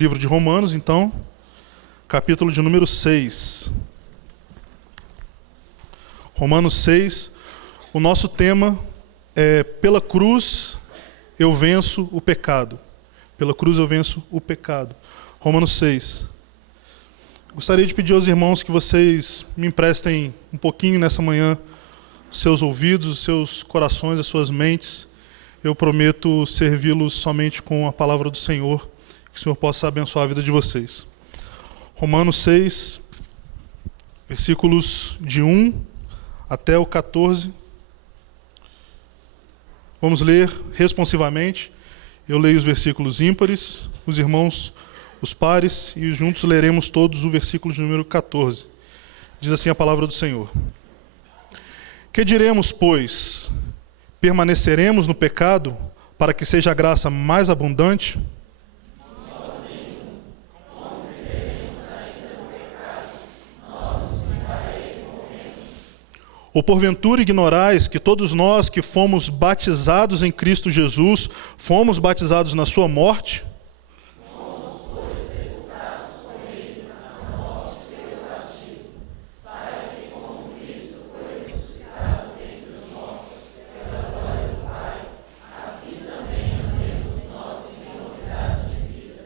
Livro de Romanos, então, capítulo de número 6. Romanos 6, o nosso tema é pela cruz eu venço o pecado. Pela cruz eu venço o pecado. Romanos 6. Gostaria de pedir aos irmãos que vocês me emprestem um pouquinho nessa manhã seus ouvidos, os seus corações, as suas mentes. Eu prometo servi-los somente com a palavra do Senhor. Que o Senhor possa abençoar a vida de vocês. Romanos 6, versículos de 1 até o 14. Vamos ler responsivamente. Eu leio os versículos ímpares, os irmãos os pares, e juntos leremos todos o versículo de número 14. Diz assim a palavra do Senhor. Que diremos, pois? Permaneceremos no pecado para que seja a graça mais abundante? Ou porventura ignorais que todos nós que fomos batizados em Cristo Jesus, fomos batizados na sua morte? Fomos, pois, sepultados com ele na morte pelo batismo, para que, como Cristo foi ressuscitado dentre os mortos pela glória do Pai, assim também andemos nós em novidade de vida.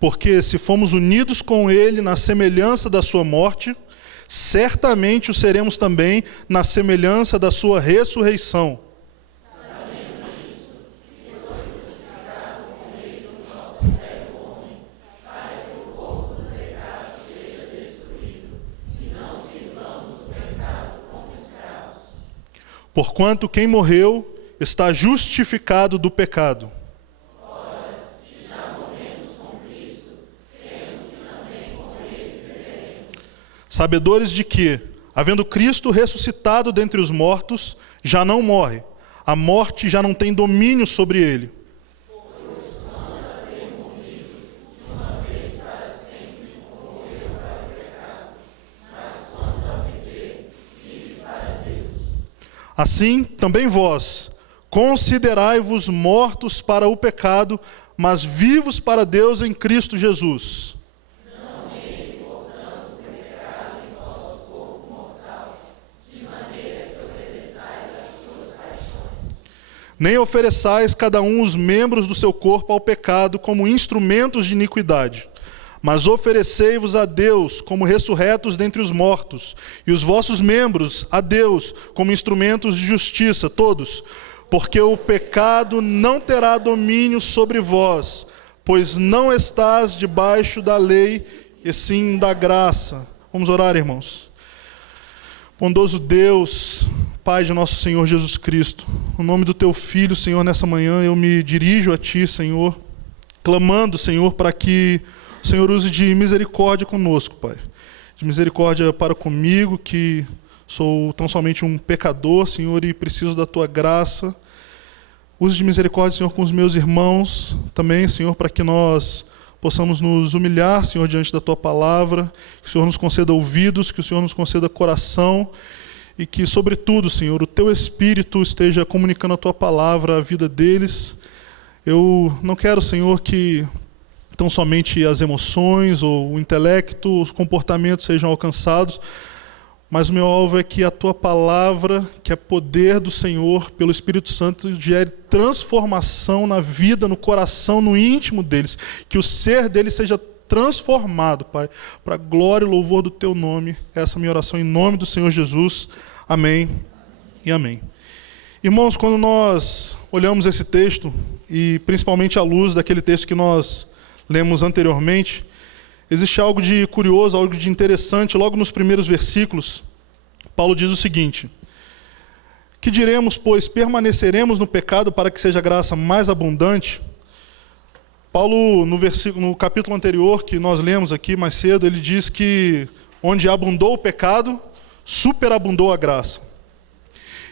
Porque se fomos unidos com ele na semelhança da sua morte, certamente o seremos também na semelhança da sua ressurreição. Sabendo isso, que foi crucificado com ele o nosso velho homem, para que o corpo do pecado seja destruído, e não sirvamos o pecado como escravos. Porquanto quem morreu está justificado do pecado. Sabedores de que, havendo Cristo ressuscitado dentre os mortos, já não morre, a morte já não tem domínio sobre ele. Assim, também vós, considerai-vos mortos para o pecado, mas vivos para Deus em Cristo Jesus. Nem ofereçais cada um os membros do seu corpo ao pecado como instrumentos de iniquidade, mas oferecei-vos a Deus como ressurretos dentre os mortos, e os vossos membros a Deus como instrumentos de justiça, todos, porque o pecado não terá domínio sobre vós, pois não estás debaixo da lei, e sim da graça. Vamos orar, irmãos. Bondoso Deus, Pai de nosso Senhor Jesus Cristo, no nome do Teu Filho, Senhor, nessa manhã eu me dirijo a Ti, Senhor, clamando, Senhor, para que o Senhor use de misericórdia conosco, Pai. De misericórdia para comigo, que sou tão somente um pecador, Senhor, e preciso da Tua graça. Use de misericórdia, Senhor, com os meus irmãos também, Senhor, para que nós possamos nos humilhar, Senhor, diante da Tua palavra, que o Senhor nos conceda ouvidos, que o Senhor nos conceda coração, e que, sobretudo, Senhor, o Teu Espírito esteja comunicando a Tua palavra à vida deles. Eu não quero, Senhor, que tão somente as emoções ou o intelecto, os comportamentos sejam alcançados, mas o meu alvo é que a Tua palavra, que é poder do Senhor, pelo Espírito Santo, gere transformação na vida, no coração, no íntimo deles, que o ser deles seja transformado, Pai, para a glória e louvor do Teu nome. Essa é a minha oração em nome do Senhor Jesus. Amém e amém. Irmãos, quando nós olhamos esse texto, e principalmente à luz daquele texto que nós lemos anteriormente, existe algo de curioso, algo de interessante, logo nos primeiros versículos. Paulo diz o seguinte: que diremos, pois, permaneceremos no pecado para que seja a graça mais abundante? Paulo, no capítulo anterior, que nós lemos aqui mais cedo, ele diz que onde abundou o pecado, superabundou a graça.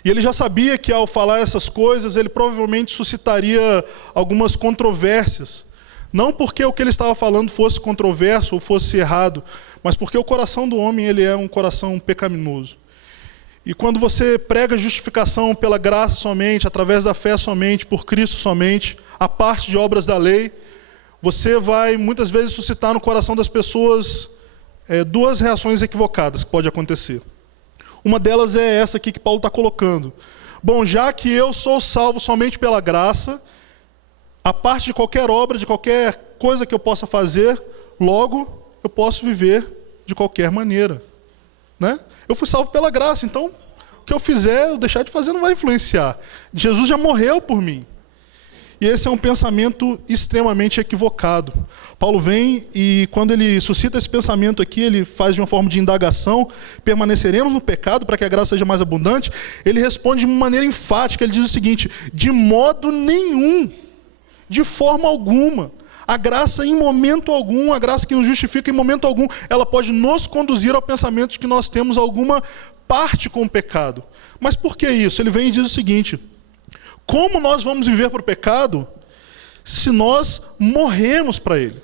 E ele já sabia que ao falar essas coisas, ele provavelmente suscitaria algumas controvérsias. Não porque o que ele estava falando fosse controverso ou fosse errado, mas porque o coração do homem ele é um coração pecaminoso. E quando você prega justificação pela graça somente, através da fé somente, por Cristo somente, a parte de obras da lei, você vai muitas vezes suscitar no coração das pessoas duas reações equivocadas que pode acontecer. Uma delas é essa aqui que Paulo está colocando. Bom, já que eu sou salvo somente pela graça, a parte de qualquer obra, de qualquer coisa que eu possa fazer, logo eu posso viver de qualquer maneira, né? Eu fui salvo pela graça, então o que eu fizer, eu deixar de fazer não vai influenciar. Jesus já morreu por mim. E esse é um pensamento extremamente equivocado. Paulo vem e quando ele suscita esse pensamento aqui, ele faz de uma forma de indagação, permaneceremos no pecado para que a graça seja mais abundante? Ele responde de uma maneira enfática, ele diz o seguinte: de modo nenhum, de forma alguma. A graça em momento algum, a graça que nos justifica em momento algum, ela pode nos conduzir ao pensamento de que nós temos alguma parte com o pecado. Mas por que isso? Ele vem e diz o seguinte: como nós vamos viver para o pecado se nós morremos para ele?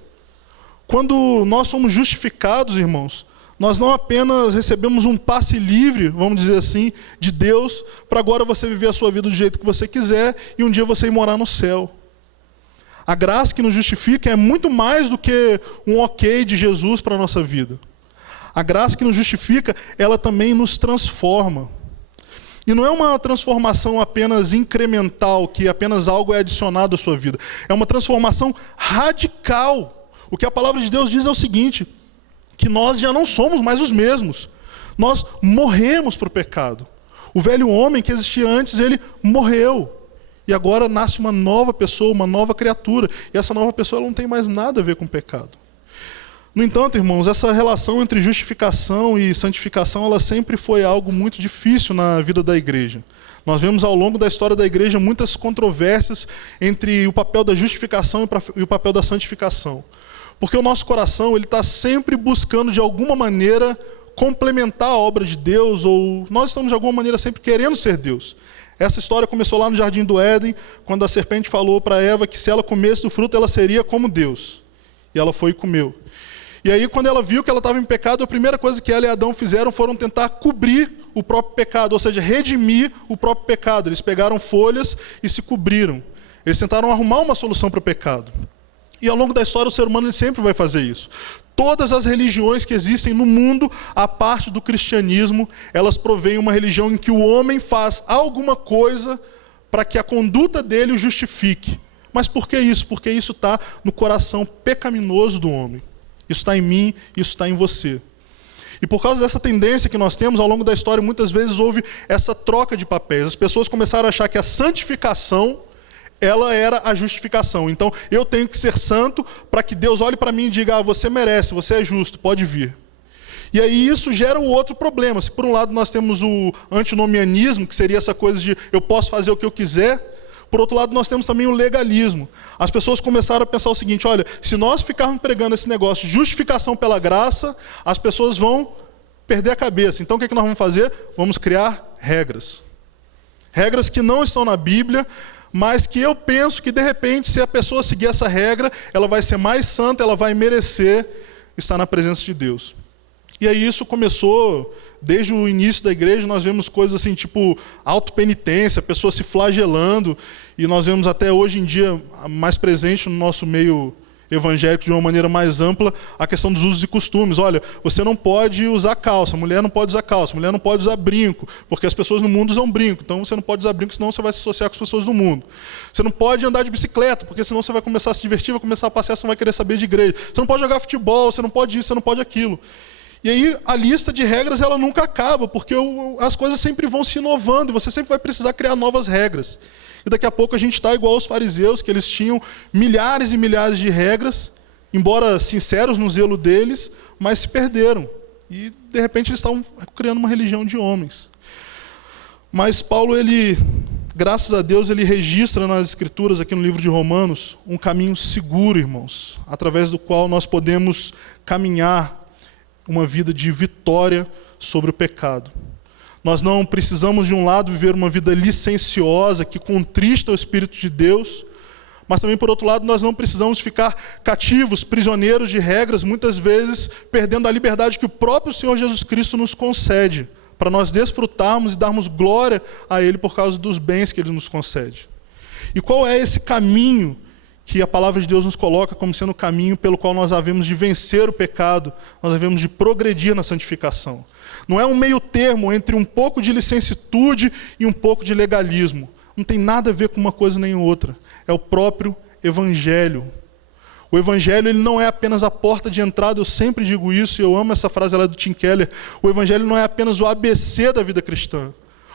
Quando nós somos justificados, irmãos, nós não apenas recebemos um passe livre, vamos dizer assim, de Deus, para agora você viver a sua vida do jeito que você quiser e um dia você ir morar no céu. A graça que nos justifica é muito mais do que um ok de Jesus para a nossa vida. A graça que nos justifica, ela também nos transforma. E não é uma transformação apenas incremental, que apenas algo é adicionado à sua vida. É uma transformação radical. O que a palavra de Deus diz é o seguinte: que nós já não somos mais os mesmos. Nós morremos para o pecado. O velho homem que existia antes, ele morreu. E agora nasce uma nova pessoa, uma nova criatura. E essa nova pessoa ela não tem mais nada a ver com o pecado. No entanto, irmãos, essa relação entre justificação e santificação, ela sempre foi algo muito difícil na vida da igreja. Nós vemos ao longo da história da igreja muitas controvérsias entre o papel da justificação e o papel da santificação. Porque o nosso coração ele está sempre buscando, de alguma maneira, complementar a obra de Deus, ou nós estamos, de alguma maneira, sempre querendo ser Deus. Essa história começou lá no Jardim do Éden, quando a serpente falou para Eva que se ela comesse do fruto, ela seria como Deus. E ela foi e comeu. E aí, quando ela viu que ela estava em pecado, a primeira coisa que ela e Adão fizeram foram tentar cobrir o próprio pecado, ou seja, redimir o próprio pecado. Eles pegaram folhas e se cobriram. Eles tentaram arrumar uma solução para o pecado. E ao longo da história, o ser humano ele sempre vai fazer isso. Todas as religiões que existem no mundo, a parte do cristianismo, elas provêm uma religião em que o homem faz alguma coisa para que a conduta dele o justifique. Mas por que isso? Porque isso está no coração pecaminoso do homem. Isso está em mim, isso está em você. E por causa dessa tendência que nós temos, ao longo da história, muitas vezes houve essa troca de papéis. As pessoas começaram a achar que a santificação, ela era a justificação. Então, eu tenho que ser santo para que Deus olhe para mim e diga: você merece, você é justo, pode vir. E aí isso gera o outro problema. Se por um lado nós temos o antinomianismo, que seria essa coisa de eu posso fazer o que eu quiser, por outro lado, nós temos também o legalismo. As pessoas começaram a pensar o seguinte: olha, se nós ficarmos pregando esse negócio de justificação pela graça, as pessoas vão perder a cabeça. Então, o que nós vamos fazer? Vamos criar regras. Regras que não estão na Bíblia, mas que eu penso que, de repente, se a pessoa seguir essa regra, ela vai ser mais santa, ela vai merecer estar na presença de Deus. E aí isso começou, desde o início da igreja, nós vemos coisas assim, tipo autopenitência, pessoas se flagelando, e nós vemos até hoje em dia, mais presente no nosso meio evangélico de uma maneira mais ampla, a questão dos usos e costumes. Olha, você não pode usar calça, mulher não pode usar calça, mulher não pode usar brinco, porque as pessoas no mundo usam brinco, então você não pode usar brinco, senão você vai se associar com as pessoas do mundo. Você não pode andar de bicicleta, porque senão você vai começar a se divertir, vai começar a passear, você não vai querer saber de igreja. Você não pode jogar futebol, você não pode isso, você não pode aquilo. E aí a lista de regras ela nunca acaba, porque as coisas sempre vão se inovando, e você sempre vai precisar criar novas regras. E daqui a pouco a gente está igual aos fariseus, que eles tinham milhares e milhares de regras, embora sinceros no zelo deles, mas se perderam. E de repente eles estavam criando uma religião de homens. Mas Paulo, graças a Deus, ele registra nas Escrituras, aqui no livro de Romanos, um caminho seguro, irmãos, através do qual nós podemos caminhar uma vida de vitória sobre o pecado. Nós não precisamos, de um lado, viver uma vida licenciosa, que contrista o Espírito de Deus, mas também, por outro lado, nós não precisamos ficar cativos, prisioneiros de regras, muitas vezes perdendo a liberdade que o próprio Senhor Jesus Cristo nos concede, para nós desfrutarmos e darmos glória a Ele por causa dos bens que Ele nos concede. E qual é esse caminho que a palavra de Deus nos coloca como sendo o caminho pelo qual nós havemos de vencer o pecado, nós havemos de progredir na santificação. Não é um meio termo entre um pouco de licitude e um pouco de legalismo. Não tem nada a ver com uma coisa nem outra. É o próprio Evangelho. O Evangelho ele não é apenas a porta de entrada, eu sempre digo isso, e eu amo essa frase, ela é do Tim Keller. O Evangelho não é apenas o ABC da vida cristã.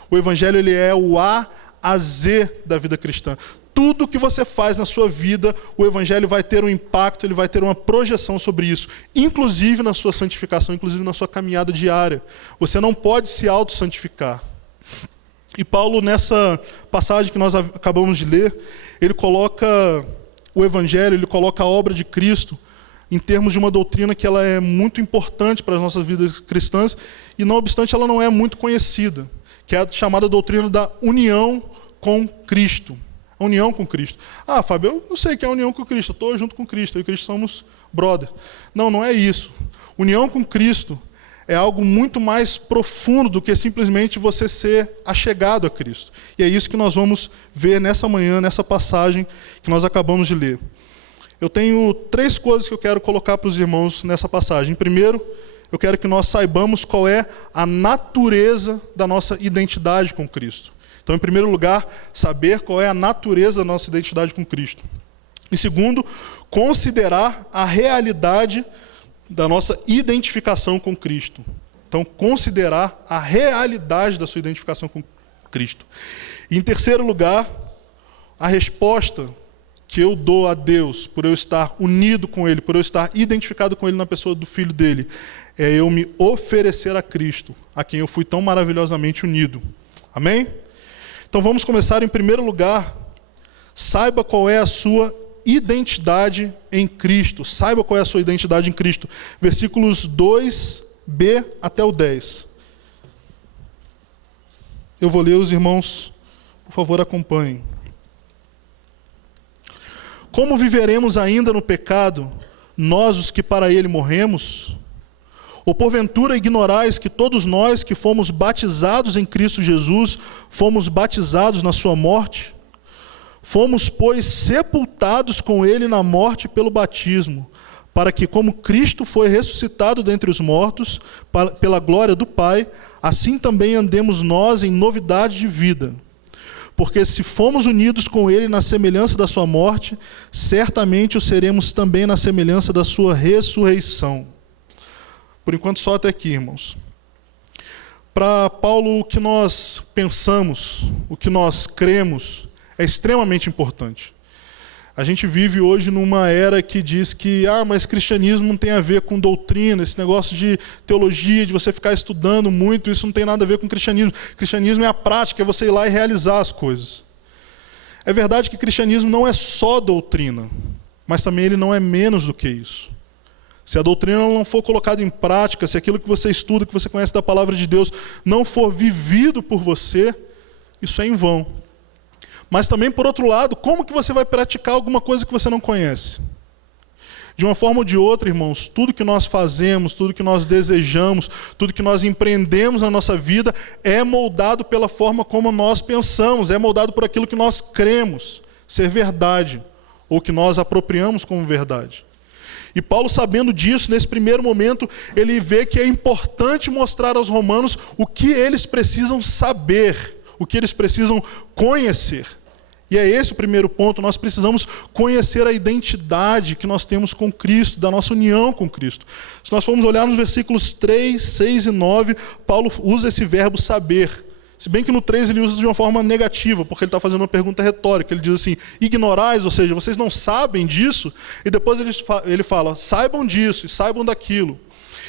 O Evangelho ele é o A a Z da vida cristã. Tudo que você faz na sua vida, o Evangelho vai ter um impacto, ele vai ter uma projeção sobre isso, inclusive na sua santificação, inclusive na sua caminhada diária. Você não pode se auto-santificar. E Paulo, nessa passagem que nós acabamos de ler, ele coloca o Evangelho, ele coloca a obra de Cristo em termos de uma doutrina que ela é muito importante para as nossas vidas cristãs e, não obstante, ela não é muito conhecida, que é a chamada doutrina da união com Cristo. A união com Cristo. Ah, Fábio, eu sei que é a união com Cristo, eu estou junto com Cristo, eu e Cristo somos brothers. Não, não é isso. União com Cristo é algo muito mais profundo do que simplesmente você ser achegado a Cristo. E é isso que nós vamos ver nessa manhã, nessa passagem que nós acabamos de ler. Eu tenho 3 coisas que eu quero colocar para os irmãos nessa passagem. Primeiro, eu quero que nós saibamos qual é a natureza da nossa identidade com Cristo. Então, em primeiro lugar, saber qual é a natureza da nossa identidade com Cristo. E segundo, considerar a realidade da nossa identificação com Cristo. Então, considerar a realidade da sua identificação com Cristo. E em terceiro lugar, a resposta que eu dou a Deus por eu estar unido com Ele, por eu estar identificado com Ele na pessoa do Filho dele, é eu me oferecer a Cristo, a quem eu fui tão maravilhosamente unido. Amém? Então vamos começar em primeiro lugar. Saiba qual é a sua identidade em Cristo. Saiba qual é a sua identidade em Cristo. Versículos 2b até o 10. Eu vou ler, os irmãos, por favor, acompanhem. Como viveremos ainda no pecado, nós os que para ele morremos? Ou porventura ignorais que todos nós que fomos batizados em Cristo Jesus, fomos batizados na sua morte? Fomos, pois, sepultados com ele na morte pelo batismo, para que, como Cristo foi ressuscitado dentre os mortos, pela glória do Pai, assim também andemos nós em novidade de vida. Porque se fomos unidos com ele na semelhança da sua morte, certamente o seremos também na semelhança da sua ressurreição. Por enquanto, só até aqui, irmãos. Para Paulo, o que nós pensamos, o que nós cremos, é extremamente importante. A gente vive hoje numa era que diz que mas cristianismo não tem a ver com doutrina, esse negócio de teologia, de você ficar estudando muito, isso não tem nada a ver com cristianismo. Cristianismo é a prática, é você ir lá e realizar as coisas. É verdade que cristianismo não é só doutrina, mas também ele não é menos do que isso. Se a doutrina não for colocada em prática, se aquilo que você estuda, que você conhece da palavra de Deus, não for vivido por você, isso é em vão. Mas também, por outro lado, como que você vai praticar alguma coisa que você não conhece? De uma forma ou de outra, irmãos, tudo que nós fazemos, tudo que nós desejamos, tudo que nós empreendemos na nossa vida é moldado pela forma como nós pensamos, é moldado por aquilo que nós cremos ser verdade, ou que nós apropriamos como verdade. E Paulo, sabendo disso, nesse primeiro momento, ele vê que é importante mostrar aos romanos o que eles precisam saber, o que eles precisam conhecer. E é esse o primeiro ponto, nós precisamos conhecer a identidade que nós temos com Cristo, da nossa união com Cristo. Se nós formos olhar nos versículos 3, 6 e 9, Paulo usa esse verbo saber. Se bem que no 3 ele usa de uma forma negativa, porque ele está fazendo uma pergunta retórica. Ele diz assim, ignorais, ou seja, vocês não sabem disso? E depois ele fala, saibam disso e saibam daquilo.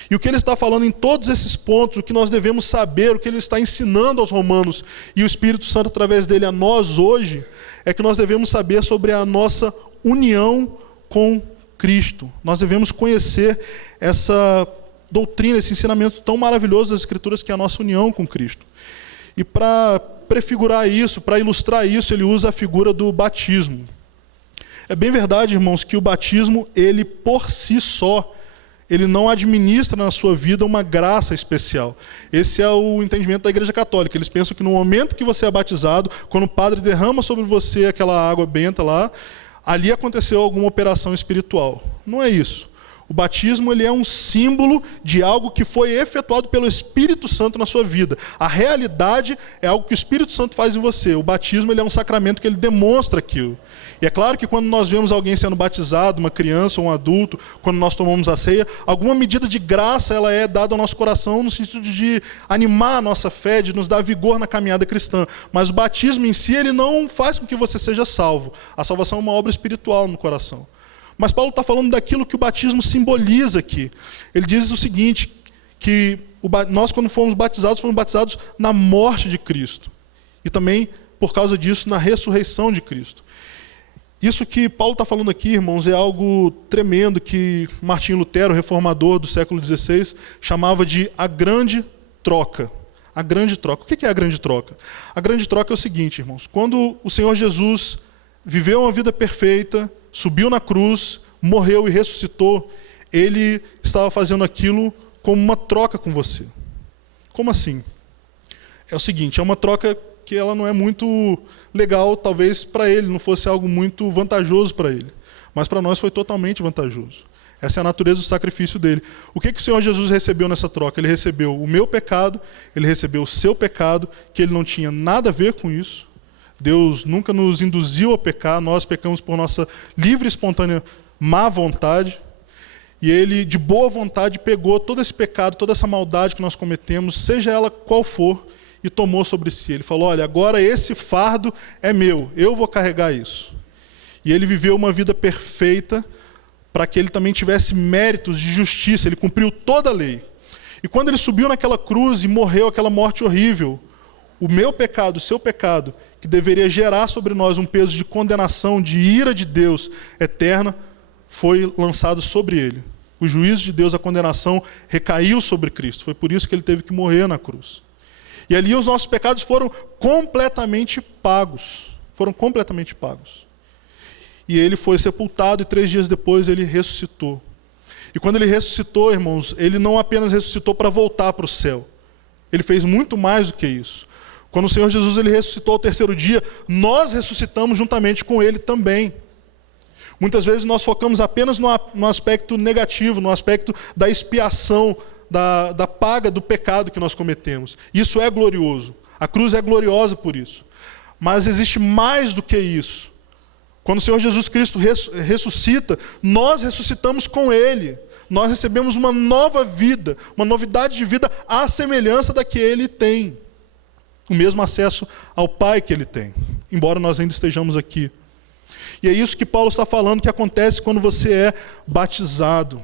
E o que ele está falando em todos esses pontos, o que nós devemos saber, o que ele está ensinando aos romanos, e o Espírito Santo através dele a nós hoje, é que nós devemos saber sobre a nossa união com Cristo. Nós devemos conhecer essa doutrina, esse ensinamento tão maravilhoso das Escrituras, que é a nossa união com Cristo. E para prefigurar isso, para ilustrar isso, ele usa a figura do batismo. É bem verdade, irmãos, que o batismo, ele por si só, ele não administra na sua vida uma graça especial. Esse é o entendimento da Igreja Católica. Eles pensam que no momento que você é batizado, quando o padre derrama sobre você aquela água benta lá, ali aconteceu alguma operação espiritual. Não é isso. O batismo ele é um símbolo de algo que foi efetuado pelo Espírito Santo na sua vida. A realidade é algo que o Espírito Santo faz em você. O batismo ele é um sacramento que ele demonstra aquilo. E é claro que quando nós vemos alguém sendo batizado, uma criança ou um adulto, quando nós tomamos a ceia, alguma medida de graça ela é dada ao nosso coração no sentido de animar a nossa fé, de nos dar vigor na caminhada cristã. Mas o batismo em si ele não faz com que você seja salvo. A salvação é uma obra espiritual no coração. Mas Paulo está falando daquilo que o batismo simboliza aqui. Ele diz o seguinte, que nós quando fomos batizados na morte de Cristo. E também, por causa disso, na ressurreição de Cristo. Isso que Paulo está falando aqui, irmãos, é algo tremendo que Martinho Lutero, reformador do século XVI, chamava de a grande troca. A grande troca. O que é a grande troca? A grande troca é o seguinte, irmãos. Quando o Senhor Jesus viveu uma vida perfeita, subiu na cruz, morreu e ressuscitou, ele estava fazendo aquilo como uma troca com você. Como assim? É o seguinte, é uma troca que ela não é muito legal, talvez para ele, não fosse algo muito vantajoso para ele. Mas para nós foi totalmente vantajoso. Essa é a natureza do sacrifício dele. O que o Senhor Jesus recebeu nessa troca? Ele recebeu o meu pecado, ele recebeu o seu pecado, que ele não tinha nada a ver com isso. Deus nunca nos induziu a pecar, nós pecamos por nossa livre e espontânea má vontade. E ele, de boa vontade, pegou todo esse pecado, toda essa maldade que nós cometemos, seja ela qual for, e tomou sobre si. Ele falou, olha, agora esse fardo é meu, eu vou carregar isso. E ele viveu uma vida perfeita para que ele também tivesse méritos de justiça, ele cumpriu toda a lei. E quando ele subiu naquela cruz e morreu aquela morte horrível, o meu pecado, o seu pecado, que deveria gerar sobre nós um peso de condenação, de ira de Deus eterna, foi lançado sobre ele. O juízo de Deus, a condenação, recaiu sobre Cristo. Foi por isso que ele teve que morrer na cruz. E ali os nossos pecados foram completamente pagos. Foram completamente pagos. E ele foi sepultado e 3 dias depois ele ressuscitou. E quando ele ressuscitou, irmãos, ele não apenas ressuscitou para voltar para o céu. Ele fez muito mais do que isso. Quando o Senhor Jesus ele ressuscitou ao 3º dia, nós ressuscitamos juntamente com ele também. Muitas vezes nós focamos apenas no aspecto negativo, no aspecto da expiação, da paga do pecado que nós cometemos. Isso é glorioso. A cruz é gloriosa por isso. Mas existe mais do que isso. Quando o Senhor Jesus Cristo ressuscita, nós ressuscitamos com ele. Nós recebemos uma nova vida, uma novidade de vida à semelhança da que ele tem. O mesmo acesso ao Pai que ele tem, embora nós ainda estejamos aqui. E é isso que Paulo está falando que acontece quando você é batizado.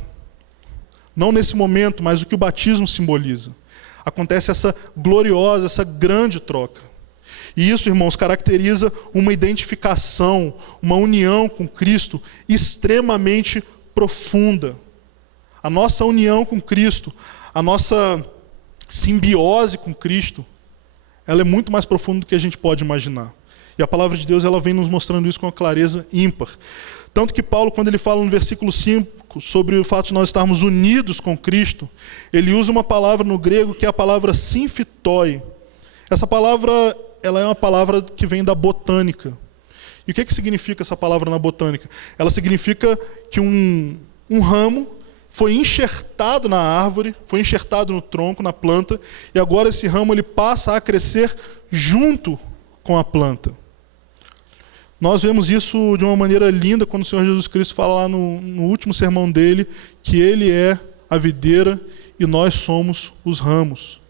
Não nesse momento, mas o que o batismo simboliza. Acontece essa gloriosa, essa grande troca. E isso, irmãos, caracteriza uma identificação, uma união com Cristo extremamente profunda. A nossa união com Cristo, a nossa simbiose com Cristo, ela é muito mais profunda do que a gente pode imaginar. E a palavra de Deus ela vem nos mostrando isso com uma clareza ímpar. Tanto que Paulo, quando ele fala no versículo 5 sobre o fato de nós estarmos unidos com Cristo, ele usa uma palavra no grego que é a palavra symphitoi. Essa palavra ela é uma palavra que vem da botânica. E o que significa essa palavra na botânica? Ela significa que um ramo foi enxertado na árvore, foi enxertado no tronco, na planta, e agora esse ramo ele passa a crescer junto com a planta. Nós vemos isso de uma maneira linda quando o Senhor Jesus Cristo fala lá no último sermão dele, que ele é a videira e nós somos os ramos.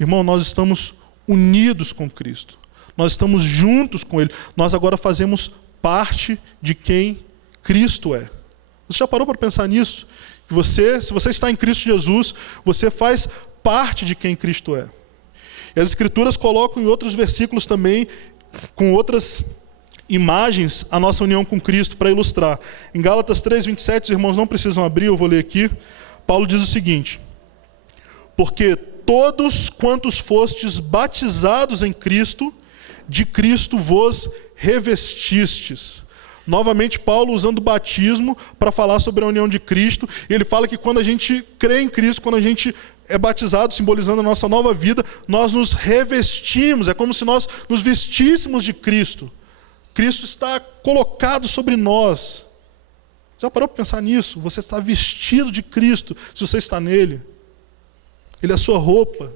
Irmão, nós estamos unidos com Cristo. Nós estamos juntos com ele. Nós agora fazemos parte de quem Cristo é. Você já parou para pensar nisso? Se você está em Cristo Jesus, você faz parte de quem Cristo é. E as Escrituras colocam em outros versículos também, com outras imagens, a nossa união com Cristo, para ilustrar. Em Gálatas 3:27, os irmãos não precisam abrir, eu vou ler aqui. Paulo diz o seguinte: porque todos quantos fostes batizados em Cristo, de Cristo vos revestistes. Novamente, Paulo usando o batismo para falar sobre a união de Cristo. E ele fala que quando a gente crê em Cristo, quando a gente é batizado, simbolizando a nossa nova vida, nós nos revestimos. É como se nós nos vestíssemos de Cristo. Cristo está colocado sobre nós. Já parou para pensar nisso? Você está vestido de Cristo se você está nele. Ele é a sua roupa.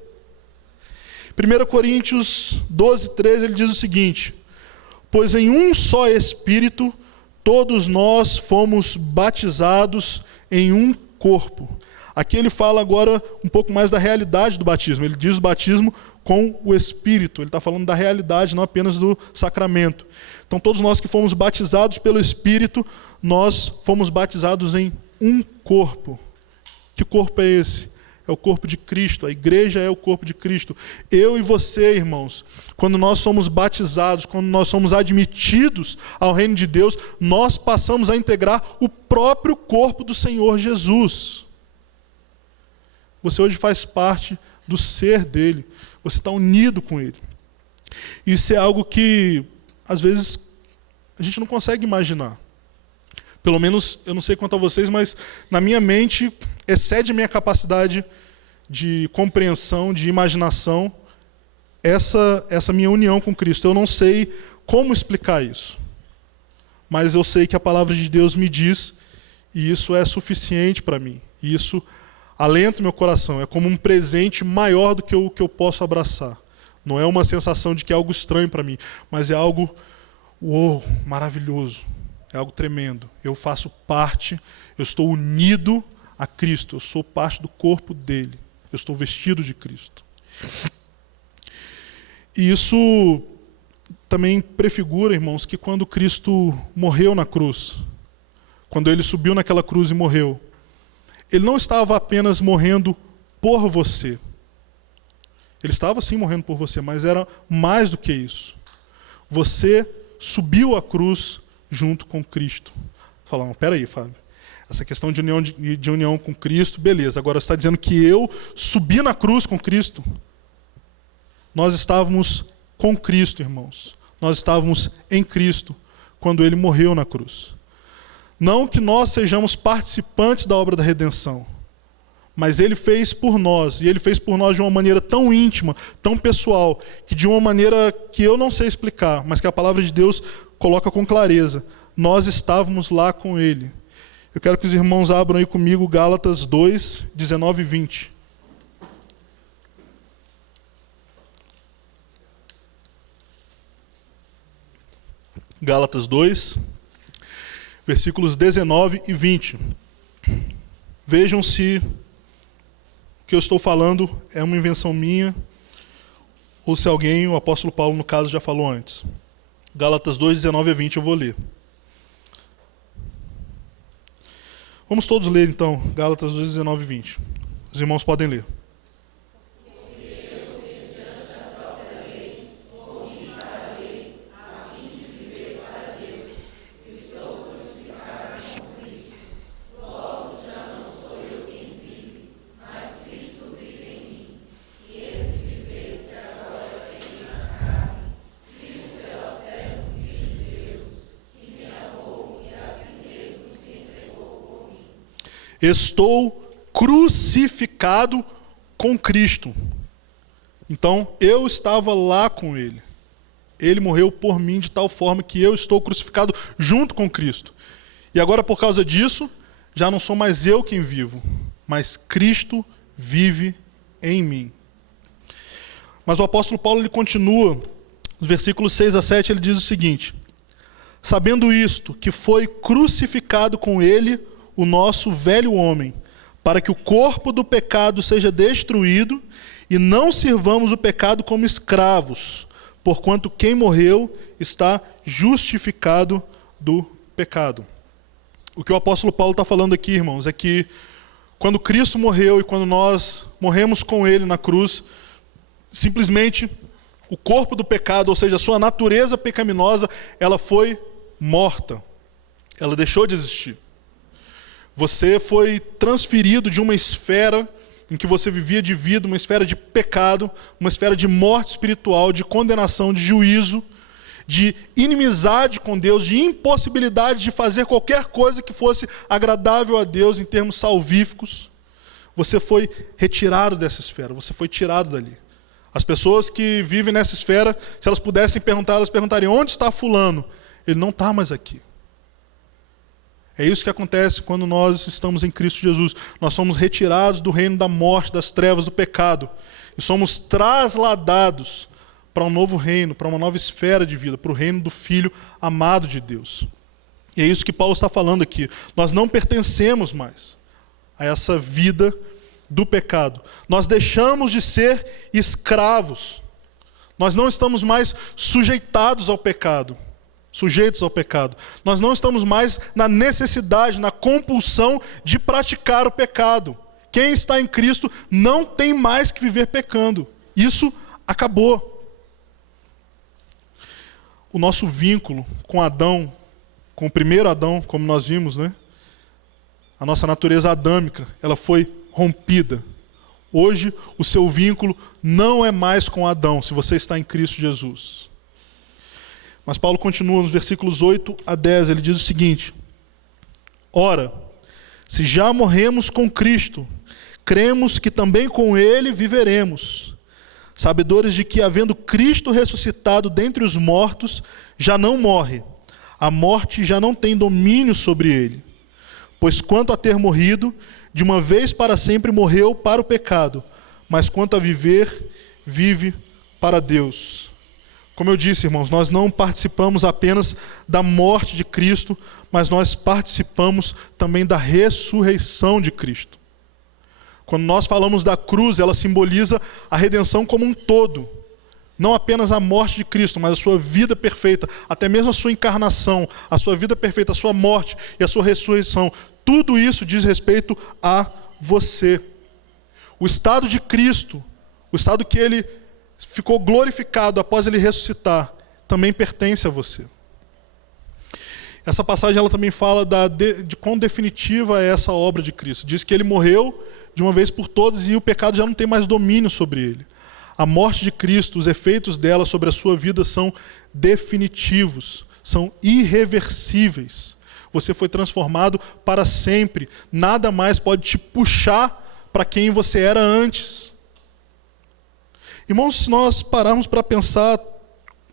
1 Coríntios 12, 13, ele diz o seguinte: pois em um só Espírito todos nós fomos batizados em um corpo. Aqui ele fala agora um pouco mais da realidade do batismo. Ele diz o batismo com o Espírito. Ele está falando da realidade, não apenas do sacramento. Então todos nós que fomos batizados pelo Espírito, nós fomos batizados em um corpo. Que corpo é esse? É o corpo de Cristo, a igreja é o corpo de Cristo. Eu e você, irmãos, quando nós somos batizados, quando nós somos admitidos ao reino de Deus, nós passamos a integrar o próprio corpo do Senhor Jesus. Você hoje faz parte do ser dele, você está unido com ele. Isso é algo que, às vezes, a gente não consegue imaginar. Pelo menos, eu não sei quanto a vocês, mas na minha mente excede a minha capacidade de compreensão, de imaginação, essa minha união com Cristo. Eu não sei como explicar isso, mas eu sei que a palavra de Deus me diz, e isso é suficiente para mim. E isso alenta o meu coração, é como um presente maior do que eu posso abraçar. Não é uma sensação de que é algo estranho para mim, mas é algo maravilhoso. É algo tremendo. Eu faço parte, eu estou unido a Cristo, eu sou parte do corpo dele. Eu estou vestido de Cristo. E isso também prefigura, irmãos, que quando Cristo morreu na cruz, quando ele subiu naquela cruz e morreu, ele não estava apenas morrendo por você. Ele estava sim morrendo por você, mas era mais do que isso. Você subiu à cruz junto com Cristo. Falaram, peraí, Fábio. Essa questão de união com Cristo, beleza. Agora você está dizendo que eu subi na cruz com Cristo? Nós estávamos com Cristo, irmãos. Nós estávamos em Cristo quando ele morreu na cruz. Não que nós sejamos participantes da obra da redenção, mas ele fez por nós, e ele fez por nós de uma maneira tão íntima, tão pessoal, que de uma maneira que eu não sei explicar, mas que a palavra de Deus coloca com clareza. Nós estávamos lá com ele. Eu quero que os irmãos abram aí comigo Gálatas 2, 19 e 20. Gálatas 2, versículos 19 e 20. Vejam se o que eu estou falando é uma invenção minha, ou se alguém, o apóstolo Paulo, no caso, já falou antes. Gálatas 2, 19 a 20, eu vou ler. Vamos todos ler, então, Gálatas 2, 19 e 20. Os irmãos podem ler. Estou crucificado com Cristo. Então, eu estava lá com ele. Ele morreu por mim de tal forma que eu estou crucificado junto com Cristo. E agora, por causa disso, já não sou mais eu quem vivo, mas Cristo vive em mim. Mas o apóstolo Paulo, ele continua, nos versículos 6 a 7, ele diz o seguinte: sabendo isto, que foi crucificado com ele o nosso velho homem, para que o corpo do pecado seja destruído e não sirvamos o pecado como escravos, porquanto quem morreu está justificado do pecado. O que o apóstolo Paulo está falando aqui, irmãos, é que quando Cristo morreu e quando nós morremos com ele na cruz, simplesmente o corpo do pecado, ou seja, a sua natureza pecaminosa, ela foi morta. Ela deixou de existir. Você foi transferido de uma esfera em que você vivia de vida, uma esfera de pecado, uma esfera de morte espiritual, de condenação, de juízo, de inimizade com Deus, de impossibilidade de fazer qualquer coisa que fosse agradável a Deus em termos salvíficos. Você foi retirado dessa esfera, você foi tirado dali. As pessoas que vivem nessa esfera, se elas pudessem perguntar, elas perguntariam: onde está fulano? Ele não está mais aqui. É isso que acontece quando nós estamos em Cristo Jesus. Nós somos retirados do reino da morte, das trevas, do pecado. E somos trasladados para um novo reino, para uma nova esfera de vida, para o reino do Filho amado de Deus. E é isso que Paulo está falando aqui. Nós não pertencemos mais a essa vida do pecado. Nós deixamos de ser escravos. Nós não estamos mais sujeitos ao pecado. Nós não estamos mais na necessidade, na compulsão de praticar o pecado. Quem está em Cristo não tem mais que viver pecando. Isso acabou. O nosso vínculo com Adão, com o primeiro Adão, como nós vimos, né? A nossa natureza adâmica, ela foi rompida. Hoje, o seu vínculo não é mais com Adão, se você está em Cristo Jesus. Mas Paulo continua nos versículos 8 a 10, ele diz o seguinte: ora, se já morremos com Cristo, cremos que também com Ele viveremos, sabedores de que, havendo Cristo ressuscitado dentre os mortos, já não morre, a morte já não tem domínio sobre ele. Pois quanto a ter morrido, de uma vez para sempre morreu para o pecado, mas quanto a viver, vive para Deus. Como eu disse, irmãos, nós não participamos apenas da morte de Cristo, mas nós participamos também da ressurreição de Cristo. Quando nós falamos da cruz, ela simboliza a redenção como um todo. Não apenas a morte de Cristo, mas a sua vida perfeita, até mesmo a sua encarnação, a sua vida perfeita, a sua morte e a sua ressurreição. Tudo isso diz respeito a você. O estado de Cristo, o estado que ele ficou glorificado após ele ressuscitar, também pertence a você. Essa passagem ela também fala de quão definitiva é essa obra de Cristo. Diz que ele morreu de uma vez por todas e o pecado já não tem mais domínio sobre ele. A morte de Cristo, os efeitos dela sobre a sua vida são definitivos, são irreversíveis. Você foi transformado para sempre. Nada mais pode te puxar para quem você era antes. Irmãos, se nós pararmos para pensar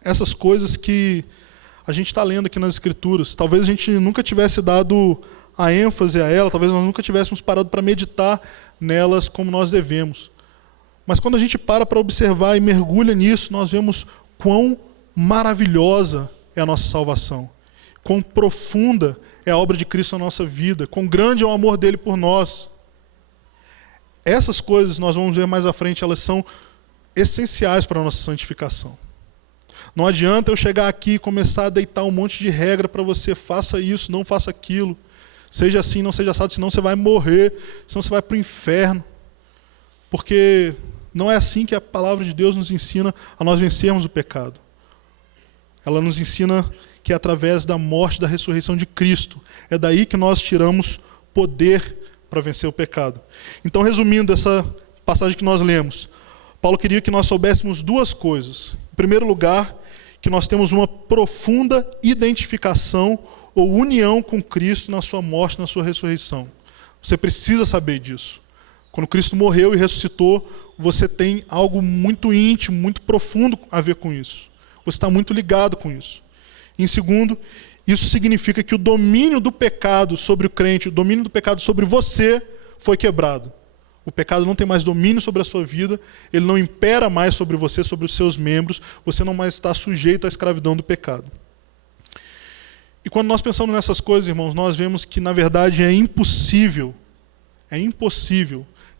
essas coisas que a gente está lendo aqui nas Escrituras, talvez a gente nunca tivesse dado a ênfase a ela, talvez nós nunca tivéssemos parado para meditar nelas como nós devemos. Mas quando a gente para observar e mergulha nisso, nós vemos quão maravilhosa é a nossa salvação, quão profunda é a obra de Cristo na nossa vida, quão grande é o amor dele por nós. Essas coisas, nós vamos ver mais à frente, elas são essenciais para a nossa santificação. Não adianta eu chegar aqui e começar a deitar um monte de regra para você, faça isso, não faça aquilo, seja assim, não seja assado, senão você vai morrer, senão você vai para o inferno. Porque não é assim que a palavra de Deus nos ensina a nós vencermos o pecado. Ela nos ensina que é através da morte e da ressurreição de Cristo. É daí que nós tiramos poder para vencer o pecado. Então, resumindo essa passagem que nós lemos, Paulo queria que nós soubéssemos duas coisas. Em primeiro lugar, que nós temos uma profunda identificação ou união com Cristo na sua morte, na sua ressurreição. Você precisa saber disso. Quando Cristo morreu e ressuscitou, você tem algo muito íntimo, muito profundo a ver com isso. Você está muito ligado com isso. Em segundo, isso significa que o domínio do pecado sobre o crente, o domínio do pecado sobre você foi quebrado. O pecado não tem mais domínio sobre a sua vida, ele não impera mais sobre você, sobre os seus membros, você não mais está sujeito à escravidão do pecado. E quando nós pensamos nessas coisas, irmãos, nós vemos que, na verdade, é impossível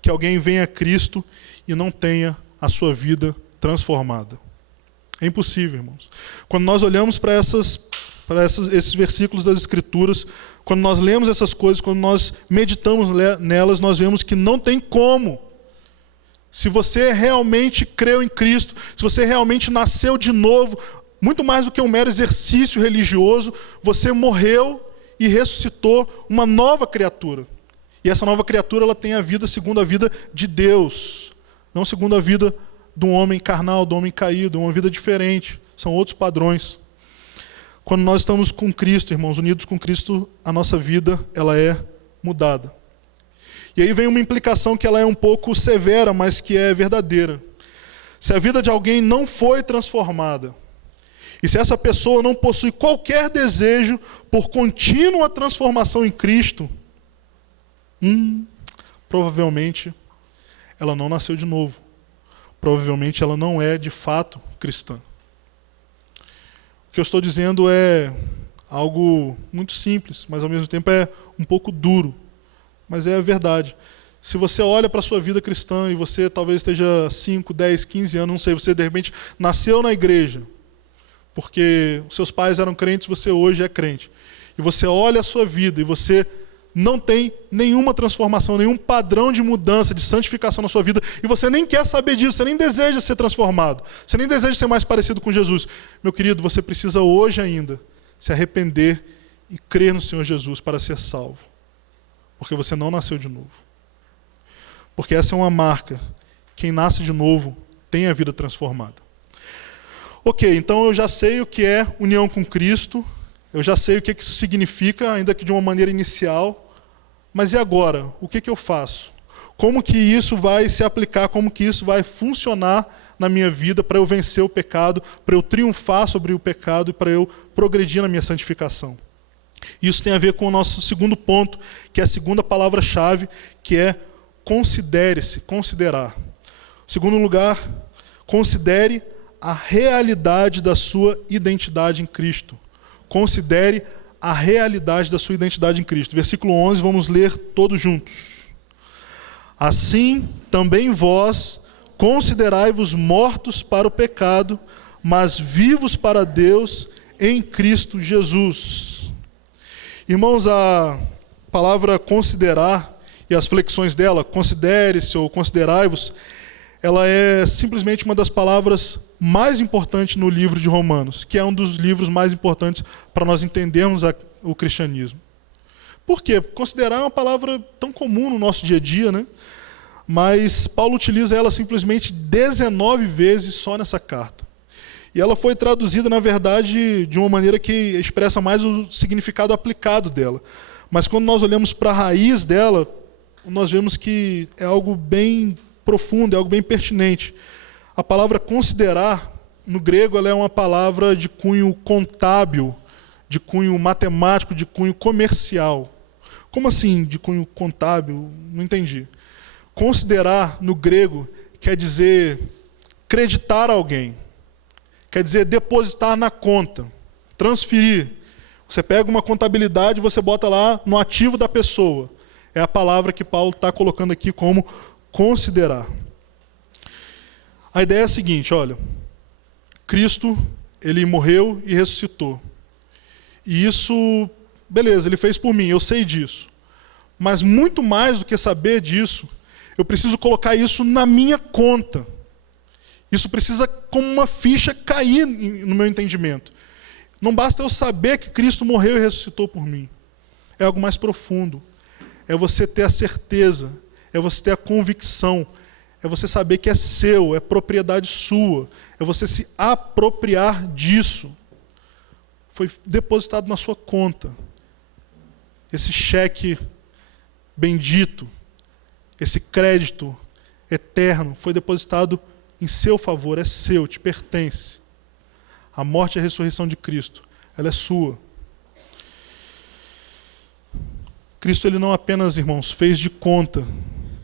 que alguém venha a Cristo e não tenha a sua vida transformada. É impossível, irmãos. Quando nós olhamos para esses versículos das Escrituras, quando nós lemos essas coisas, quando nós meditamos nelas, nós vemos que não tem como. Se você realmente creu em Cristo, se você realmente nasceu de novo, muito mais do que um mero exercício religioso, você morreu e ressuscitou uma nova criatura. E essa nova criatura ela tem a vida segundo a vida de Deus, não segundo a vida de um homem carnal, de um homem caído, uma vida diferente. São outros padrões. Quando nós estamos com Cristo, irmãos, unidos com Cristo, a nossa vida ela é mudada. E aí vem uma implicação que ela é um pouco severa, mas que é verdadeira. Se a vida de alguém não foi transformada, E se essa pessoa não possui qualquer desejo por contínua transformação em Cristo, provavelmente ela não nasceu de novo. Provavelmente ela não é de fato cristã. O que eu estou dizendo é algo muito simples, mas ao mesmo tempo é um pouco duro. Mas é a verdade. Se você olha para a sua vida cristã e você talvez esteja 5, 10, 15 anos, não sei, você de repente nasceu na igreja, porque seus pais eram crentes, você hoje é crente. E você olha a sua vida e você não tem nenhuma transformação, nenhum padrão de mudança, de santificação na sua vida, e você nem quer saber disso, você nem deseja ser transformado, você nem deseja ser mais parecido com Jesus. Meu querido, você precisa hoje ainda se arrepender e crer no Senhor Jesus para ser salvo. Porque você não nasceu de novo. Porque essa é uma marca. Quem nasce de novo tem a vida transformada. Ok, então eu já sei o que é união com Cristo, eu já sei o que isso significa, ainda que de uma maneira inicial. Mas e agora? O que eu faço? Como que isso vai se aplicar? Como que isso vai funcionar na minha vida para eu vencer o pecado, para eu triunfar sobre o pecado e para eu progredir na minha santificação? Isso tem a ver com o nosso segundo ponto, que é a segunda palavra-chave, que é considere-se, considerar. Segundo lugar, considere a realidade da sua identidade em Cristo. Considere a realidade da sua identidade em Cristo. Versículo 11, vamos ler todos juntos. Assim, também vós considerai-vos mortos para o pecado, mas vivos para Deus em Cristo Jesus. Irmãos, a palavra considerar e as flexões dela, considere-se ou considerai-vos, ela é simplesmente uma das palavras mais importantes no livro de Romanos, que é um dos livros mais importantes para nós entendermos o cristianismo. Por quê? Considerar é uma palavra tão comum no nosso dia a dia, né? Mas Paulo utiliza ela simplesmente 19 vezes só nessa carta. E ela foi traduzida, na verdade, de uma maneira que expressa mais o significado aplicado dela. Mas quando nós olhamos para a raiz dela, nós vemos que é algo bem profundo, é algo bem pertinente. A palavra considerar, no grego, ela é uma palavra de cunho contábil, de cunho matemático, de cunho comercial. Como assim, de cunho contábil? Não entendi. Considerar, no grego, quer dizer creditar alguém. Quer dizer depositar na conta, transferir. Você pega uma contabilidade e você bota lá no ativo da pessoa. É a palavra que Paulo está colocando aqui como considerar. A ideia é a seguinte, olha, Cristo, ele morreu e ressuscitou. E isso, beleza, ele fez por mim, eu sei disso. Mas muito mais do que saber disso, eu preciso colocar isso na minha conta. Isso precisa, como uma ficha, cair no meu entendimento. Não basta eu saber que Cristo morreu e ressuscitou por mim. É algo mais profundo. É você ter a certeza, é você ter a convicção, é você saber que é seu, é propriedade sua, é você se apropriar disso. Foi depositado na sua conta. Esse cheque bendito, esse crédito eterno foi depositado em seu favor, é seu, te pertence. A morte e a ressurreição de Cristo, ela é sua. Cristo, ele não apenas, irmãos, fez de conta,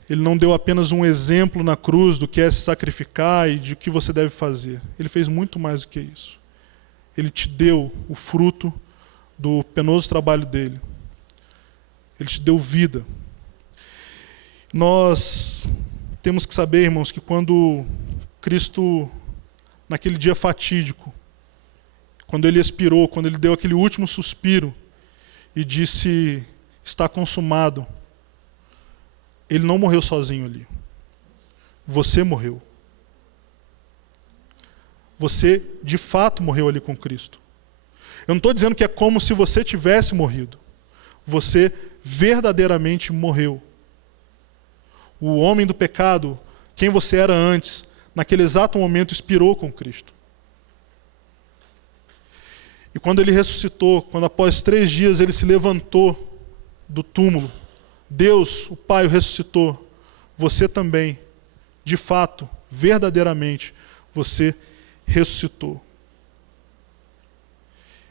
ele não deu apenas um exemplo na cruz do que é se sacrificar e de que você deve fazer. Ele fez muito mais do que isso. Ele te deu o fruto do penoso trabalho dele. Ele te deu vida. Nós temos que saber, irmãos, que quando Cristo, naquele dia fatídico, quando ele expirou, quando ele deu aquele último suspiro e disse, está consumado, ele não morreu sozinho ali. Você morreu. Você, de fato, morreu ali com Cristo. Eu não estou dizendo que é como se você tivesse morrido. Você verdadeiramente morreu. O homem do pecado, quem você era antes, naquele exato momento expirou com Cristo. E quando ele ressuscitou, quando após 3 dias ele se levantou do túmulo, Deus, o Pai, o ressuscitou. Você também, de fato, verdadeiramente, você ressuscitou.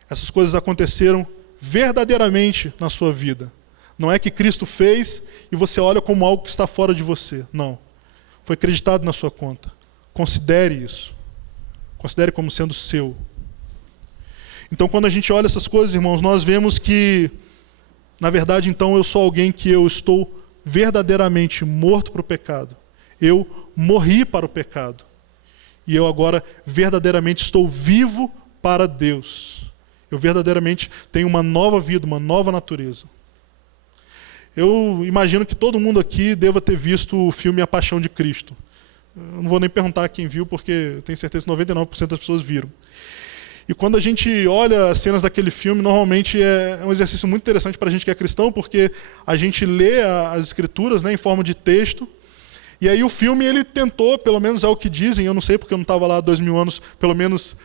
Essas coisas aconteceram verdadeiramente na sua vida. Não é que Cristo fez e você olha como algo que está fora de você. Não. Foi acreditado na sua conta. Considere isso. Considere como sendo seu. Então, quando a gente olha essas coisas, irmãos, nós vemos que, na verdade, então, eu sou alguém que eu estou verdadeiramente morto para o pecado. Eu morri para o pecado. E eu agora verdadeiramente estou vivo para Deus. Eu verdadeiramente tenho uma nova vida, uma nova natureza. Eu imagino que todo mundo aqui deva ter visto o filme A Paixão de Cristo. Eu não vou nem perguntar quem viu, porque eu tenho certeza que 99% das pessoas viram. E quando a gente olha as cenas daquele filme, normalmente é um exercício muito interessante para a gente que é cristão, porque a gente lê as escrituras, né, em forma de texto, e aí o filme ele tentou, pelo menos é o que dizem, eu não sei porque eu não estava lá há 2000 anos, pelo menos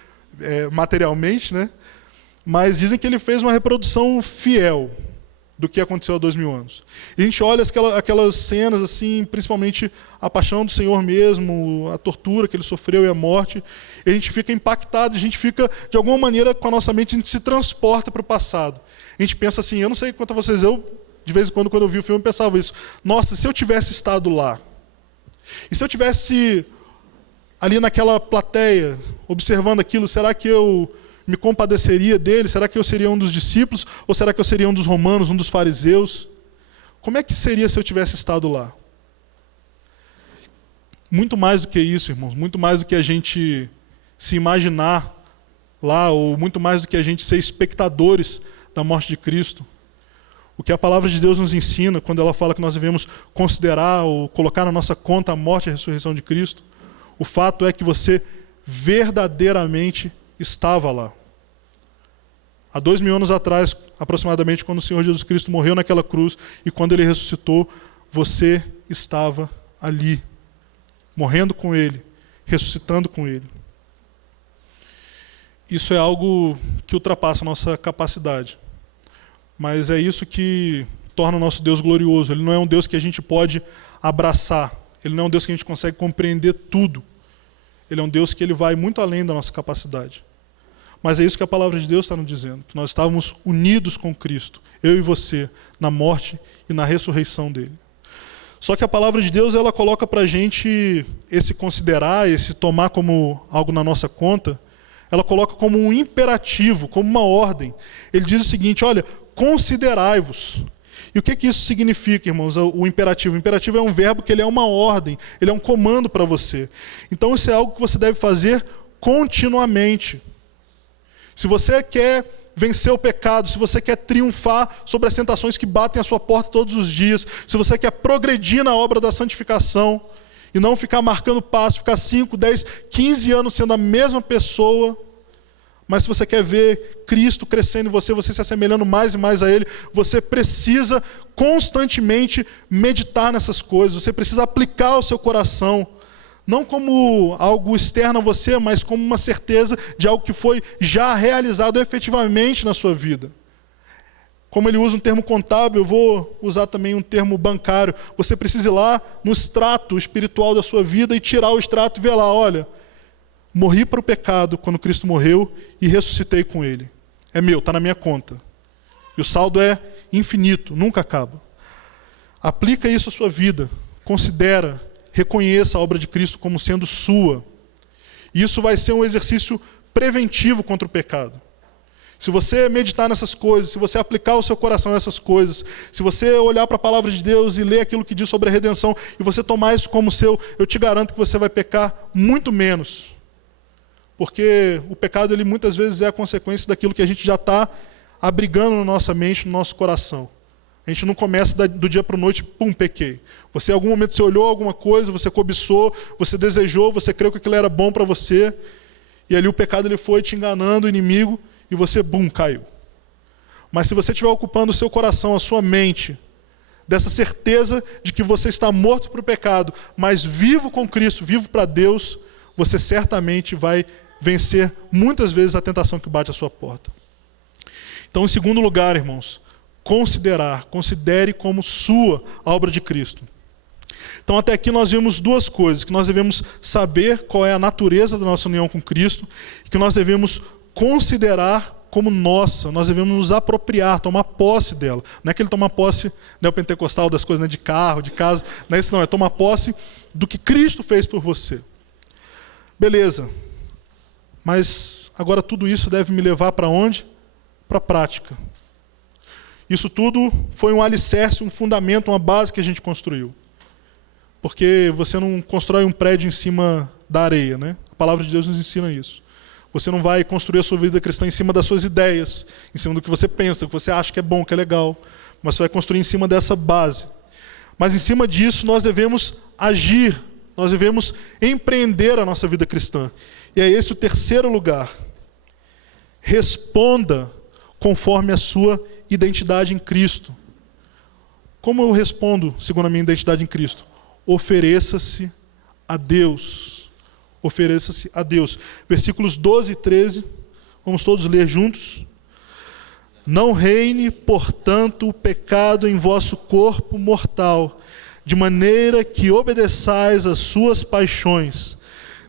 materialmente, né, mas dizem que ele fez uma reprodução fiel do que aconteceu há 2000 anos. E a gente olha aquelas cenas, assim, principalmente a paixão do Senhor mesmo, a tortura que ele sofreu e a morte, e a gente fica impactado, a gente fica, de alguma maneira, com a nossa mente, a gente se transporta para o passado. A gente pensa assim, eu não sei quanto a vocês, eu, de vez em quando eu vi o filme, pensava isso. Nossa, se eu tivesse estado lá, e se eu tivesse ali naquela plateia, observando aquilo, será que eu me compadeceria dele? Será que eu seria um dos discípulos? Ou será que eu seria um dos romanos, um dos fariseus? Como é que seria se eu tivesse estado lá? Muito mais do que isso, irmãos. Muito mais do que a gente se imaginar lá, ou muito mais do que a gente ser espectadores da morte de Cristo. O que a palavra de Deus nos ensina, quando ela fala que nós devemos considerar ou colocar na nossa conta a morte e a ressurreição de Cristo, o fato é que você verdadeiramente estava lá. Há 2000 anos atrás, aproximadamente, quando o Senhor Jesus Cristo morreu naquela cruz e quando ele ressuscitou, você estava ali, morrendo com ele, ressuscitando com ele. Isso é algo que ultrapassa a nossa capacidade. Mas é isso que torna o nosso Deus glorioso. Ele não é um Deus que a gente pode abraçar. Ele não é um Deus que a gente consegue compreender tudo. Ele é um Deus que ele vai muito além da nossa capacidade. Mas é isso que a palavra de Deus está nos dizendo, que nós estávamos unidos com Cristo, eu e você, na morte e na ressurreição dele. Só que a palavra de Deus, ela coloca para a gente esse considerar, esse tomar como algo na nossa conta, ela coloca como um imperativo, como uma ordem. Ele diz o seguinte, olha, considerai-vos. E o que isso significa, irmãos, o imperativo? O imperativo é um verbo que ele é uma ordem, ele é um comando para você. Então isso é algo que você deve fazer continuamente. Se você quer vencer o pecado, se você quer triunfar sobre as tentações que batem à sua porta todos os dias, se você quer progredir na obra da santificação e não ficar marcando passo, ficar 5, 10, 15 anos sendo a mesma pessoa, mas se você quer ver Cristo crescendo em você, você se assemelhando mais e mais a Ele, você precisa constantemente meditar nessas coisas, você precisa aplicar ao seu coração, não como algo externo a você, mas como uma certeza de algo que foi já realizado efetivamente na sua vida. Como ele usa um termo contábil, eu vou usar também um termo bancário. Você precisa ir lá no extrato espiritual da sua vida e tirar o extrato e ver lá, olha, morri para o pecado quando Cristo morreu e ressuscitei com ele. É meu, está na minha conta. E o saldo é infinito, nunca acaba. Aplica isso à sua vida, considera, reconheça a obra de Cristo como sendo sua. E isso vai ser um exercício preventivo contra o pecado. Se você meditar nessas coisas, se você aplicar o seu coração a essas coisas, se você olhar para a palavra de Deus e ler aquilo que diz sobre a redenção, e você tomar isso como seu, eu te garanto que você vai pecar muito menos. Porque o pecado, ele muitas vezes é a consequência daquilo que a gente já está abrigando na nossa mente, no nosso coração. A gente não começa do dia para a noite, pum, pequei. Você, em algum momento, você olhou alguma coisa, você cobiçou, você desejou, você creu que aquilo era bom para você, e ali o pecado ele foi te enganando, o inimigo, e você, bum, caiu. Mas se você estiver ocupando o seu coração, a sua mente, dessa certeza de que você está morto para o pecado, mas vivo com Cristo, vivo para Deus, você certamente vai vencer muitas vezes a tentação que bate à sua porta. Então, em segundo lugar, irmãos, considere como sua a obra de Cristo. Então, até aqui nós vimos duas coisas, que nós devemos saber qual é a natureza da nossa união com Cristo, e que nós devemos considerar como nossa, nós devemos nos apropriar, tomar posse dela. Não é que ele toma posse neopentecostal das coisas, né, de carro, de casa, não é isso não, é tomar posse do que Cristo fez por você. Beleza, mas agora tudo isso deve me levar para onde? Para a prática. Isso tudo foi um alicerce, um fundamento, uma base que a gente construiu. Porque você não constrói um prédio em cima da areia, né? A palavra de Deus nos ensina isso. Você não vai construir a sua vida cristã em cima das suas ideias, em cima do que você pensa, do que você acha que é bom, que é legal. Mas você vai construir em cima dessa base. Mas em cima disso nós devemos agir, nós devemos empreender a nossa vida cristã. E é esse o terceiro lugar. Responda conforme a sua identidade em Cristo. Como eu respondo segundo a minha identidade em Cristo? Ofereça-se a Deus. Ofereça-se a Deus. Versículos 12 e 13, vamos todos ler juntos. Não reine, portanto, o pecado em vosso corpo mortal, de maneira que obedeçais às suas paixões,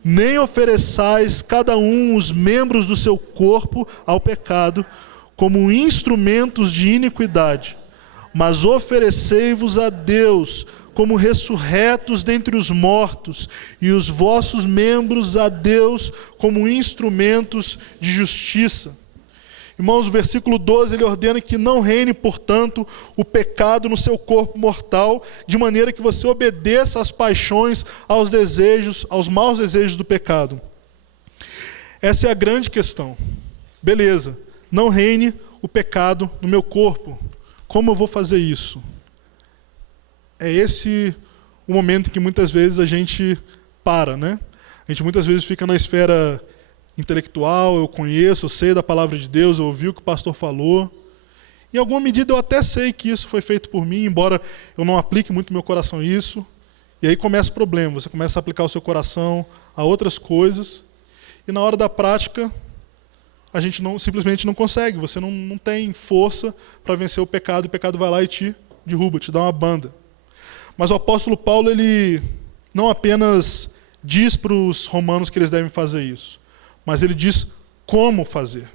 nem ofereçais cada um os membros do seu corpo ao pecado, como instrumentos de iniquidade, mas oferecei-vos a Deus como ressurretos dentre os mortos, e os vossos membros a Deus como instrumentos de justiça. Irmãos, o versículo 12, ele ordena que não reine, portanto, o pecado no seu corpo mortal, de maneira que você obedeça às paixões, aos desejos, aos maus desejos do pecado. Essa é a grande questão. Beleza, não reine o pecado no meu corpo. Como eu vou fazer isso? É esse o momento em que muitas vezes a gente para, né? A gente muitas vezes fica na esfera intelectual, eu conheço, eu sei da palavra de Deus, eu ouvi o que o pastor falou. Em alguma medida eu até sei que isso foi feito por mim, embora eu não aplique muito no meu coração isso. E aí começa o problema, você começa a aplicar o seu coração a outras coisas, e na hora da prática, a gente simplesmente não consegue, você não tem força para vencer o pecado vai lá e te derruba, te dá uma banda. Mas o apóstolo Paulo, ele não apenas diz para os romanos que eles devem fazer isso, mas ele diz como fazer.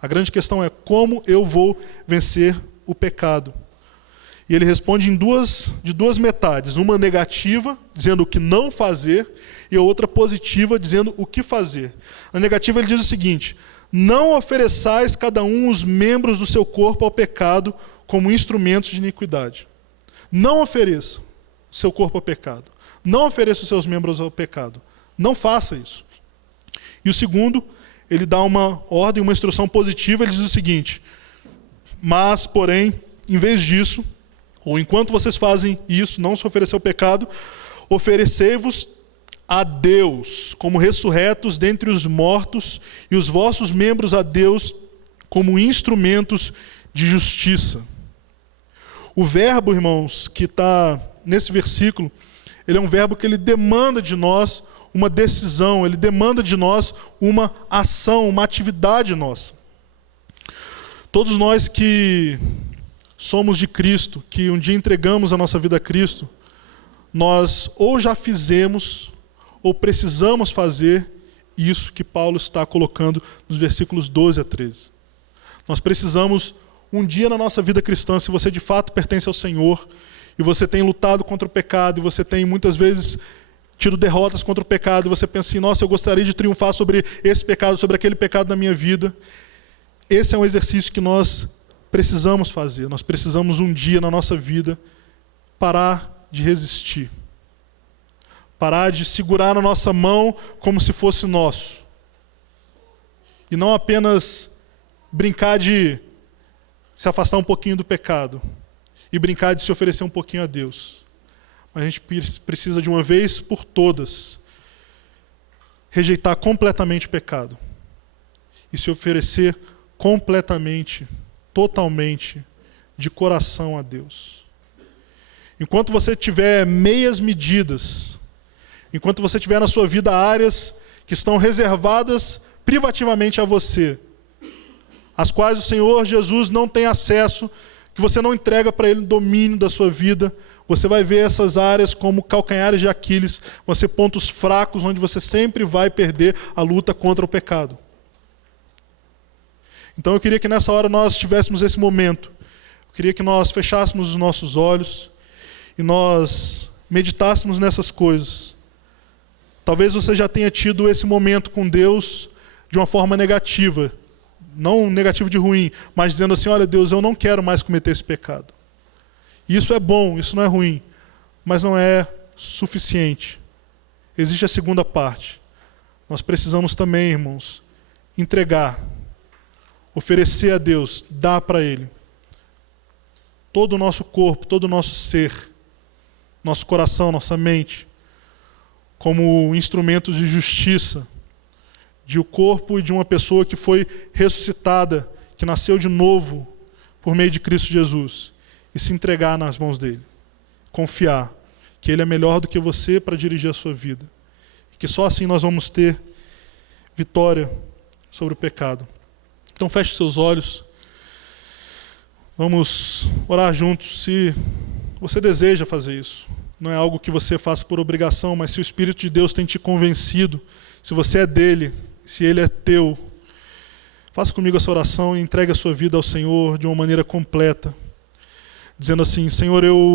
A grande questão é como eu vou vencer o pecado. E ele responde de duas metades, uma negativa, dizendo o que não fazer, e a outra positiva, dizendo o que fazer. Na negativa ele diz o seguinte: não ofereçais cada um os membros do seu corpo ao pecado como instrumentos de iniquidade. Não ofereça o seu corpo ao pecado. Não ofereça os seus membros ao pecado. Não faça isso. E o segundo, ele dá uma ordem, uma instrução positiva, ele diz o seguinte: mas, porém, em vez disso, ou enquanto vocês fazem isso, não se oferecer ao pecado, oferecei-vos a Deus como ressurretos dentre os mortos, e os vossos membros a Deus como instrumentos de justiça. O verbo, irmãos, que está nesse versículo, ele é um verbo que ele demanda de nós uma decisão, ele demanda de nós uma ação, uma atividade nossa. Todos nós que somos de Cristo, que um dia entregamos a nossa vida a Cristo, nós ou já fizemos, ou precisamos fazer isso que Paulo está colocando nos versículos 12 a 13. Nós precisamos, um dia na nossa vida cristã, se você de fato pertence ao Senhor, e você tem lutado contra o pecado, e você tem muitas vezes tido derrotas contra o pecado, e você pensa assim: nossa, eu gostaria de triunfar sobre esse pecado, sobre aquele pecado na minha vida. Esse é um exercício que nós precisamos fazer. Nós precisamos um dia na nossa vida parar de resistir. Parar de segurar na nossa mão como se fosse nosso. E não apenas brincar de se afastar um pouquinho do pecado e brincar de se oferecer um pouquinho a Deus. Mas a gente precisa de uma vez por todas rejeitar completamente o pecado e se oferecer completamente, totalmente, de coração a Deus. Enquanto você tiver meias medidas, enquanto você tiver na sua vida áreas que estão reservadas privativamente a você, as quais o Senhor Jesus não tem acesso, que você não entrega para Ele o domínio da sua vida, você vai ver essas áreas como calcanhares de Aquiles, vão ser pontos fracos onde você sempre vai perder a luta contra o pecado. Então eu queria que nessa hora nós tivéssemos esse momento. Eu queria que nós fechássemos os nossos olhos e nós meditássemos nessas coisas. Talvez você já tenha tido esse momento com Deus de uma forma negativa. Não negativo de ruim, mas dizendo assim, olha Deus, eu não quero mais cometer esse pecado. Isso é bom, isso não é ruim, mas não é suficiente. Existe a segunda parte. Nós precisamos também, irmãos, entregar, oferecer a Deus, dar para Ele todo o nosso corpo, todo o nosso ser, nosso coração, nossa mente, como instrumentos de justiça, de um corpo e de uma pessoa que foi ressuscitada, que nasceu de novo por meio de Cristo Jesus, e se entregar nas mãos dele. Confiar que ele é melhor do que você para dirigir a sua vida. E que só assim nós vamos ter vitória sobre o pecado. Então feche seus olhos. Vamos orar juntos. Se você deseja fazer isso, não é algo que você faça por obrigação, mas se o Espírito de Deus tem te convencido, se você é dele, se ele é teu, faça comigo essa oração e entregue a sua vida ao Senhor de uma maneira completa, dizendo assim, Senhor, eu